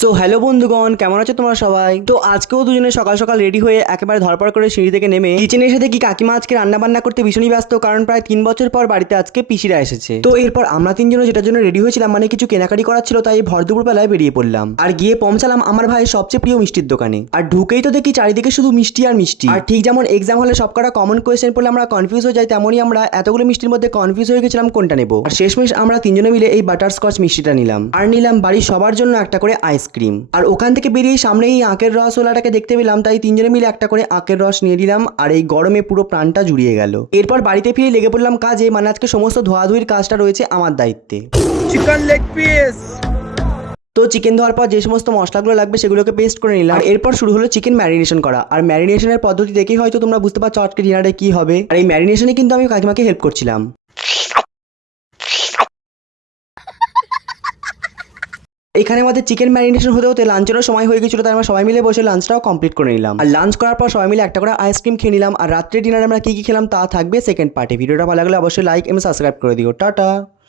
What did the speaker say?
So hello বন্ধুগণ, কেমন আছো তোমরা সবাই? তো আজকেও দুজনে সকাল সকাল রেডি হয়ে একেবারে ধরপড় করে সিঁড়ি থেকে নেমে কিচেনে এসে দেখি কাকিমা আজকে রান্না বান্না করতে ভীষণই ব্যস্ত, কারণ প্রায় 3 বছর পর বাড়িতে আজকে পিসিরা এসেছে। তো এরপর আমরা তিনজনে যেটার জন্য রেডি হয়েছিলাম, মানে কিছু কেনাকাটি করার ছিল, তাই ভর দুপুর বেলায় বেরিয়ে পড়লাম আর গিয়ে পৌঁছালাম আমার ভাইয়ের সবচেয়ে প্রিয় মিষ্টির দোকানে। আর ঢুকেই তো দেখি চারিদিকে শুধু মিষ্টি আর মিষ্টি। আর ঠিক যেমন এক্সাম হলে সবকটা কমন কোয়েশ্চেন পড়লে আমরা কনফিউজ হয়ে যাই, তেমনই আমরা এতগুলো মিষ্টির মধ্যে কনফিউজ হয়ে গেছিলাম কোনটা নেবো। আর শেষমেশ আমরা তিনজনে মিলে এই বাটারস্কচ মিষ্টিটা নিলাম, আর নিলাম বাড়ির সবার জন্য একটা করে আইসক্রিম। আর ওখান থেকে বেরিয়ে সামনেই আখের রসওয়ালাটাকে দেখতে পেলাম, তাই তিনজনে মিলে একটা করে আখের রস নিয়ে নিলাম। আর এই গরমে পুরো প্রাণটা জুড়িয়ে গেল। এরপর বাড়িতে ফিরে লেগে পড়লাম কাজে, মানে আজকে সমস্ত ধোয়াধুয়ির কাজটা রয়েছে আমার দায়িত্বে। Chicken leg piece. তো চিকেন ধোয়ার পর যে সমস্ত মশলাগুলো লাগবে সেগুলোকে পেস্ট করে নিলাম। আর এরপর শুরু হলো চিকেন ম্যারিনেশন করা। আর ম্যারিনেশনের পদ্ধতি দেখেই হয়তো তোমরা বুঝতে পারছো আজকে ডিনারে কি হবে। আর এই ম্যারিনেশনে কিন্তু আমি কাকিমাকে হেল্প করছিলাম। এখানে আমাদের চিকেন ম্যারিনেশন হতে হতে লাঞ্চেরও সময় হয়ে গেছিল, তাই আমরা সবাই মিলে বসে লাঞ্চটাও কমপ্লিট করে নিলাম। আর লাঞ্চ করার পর সবাই মিলে একটা করে আইসক্রিম খেয়ে নিলাম। আর রাত্রে ডিনারে আমরা কি কি খেলাম তা থাকবে সেকেন্ড পার্টে। ভিডিওটা ভালো লাগলে অবশ্যই লাইক এবং সাবস্ক্রাইব করে দিও। টাটা।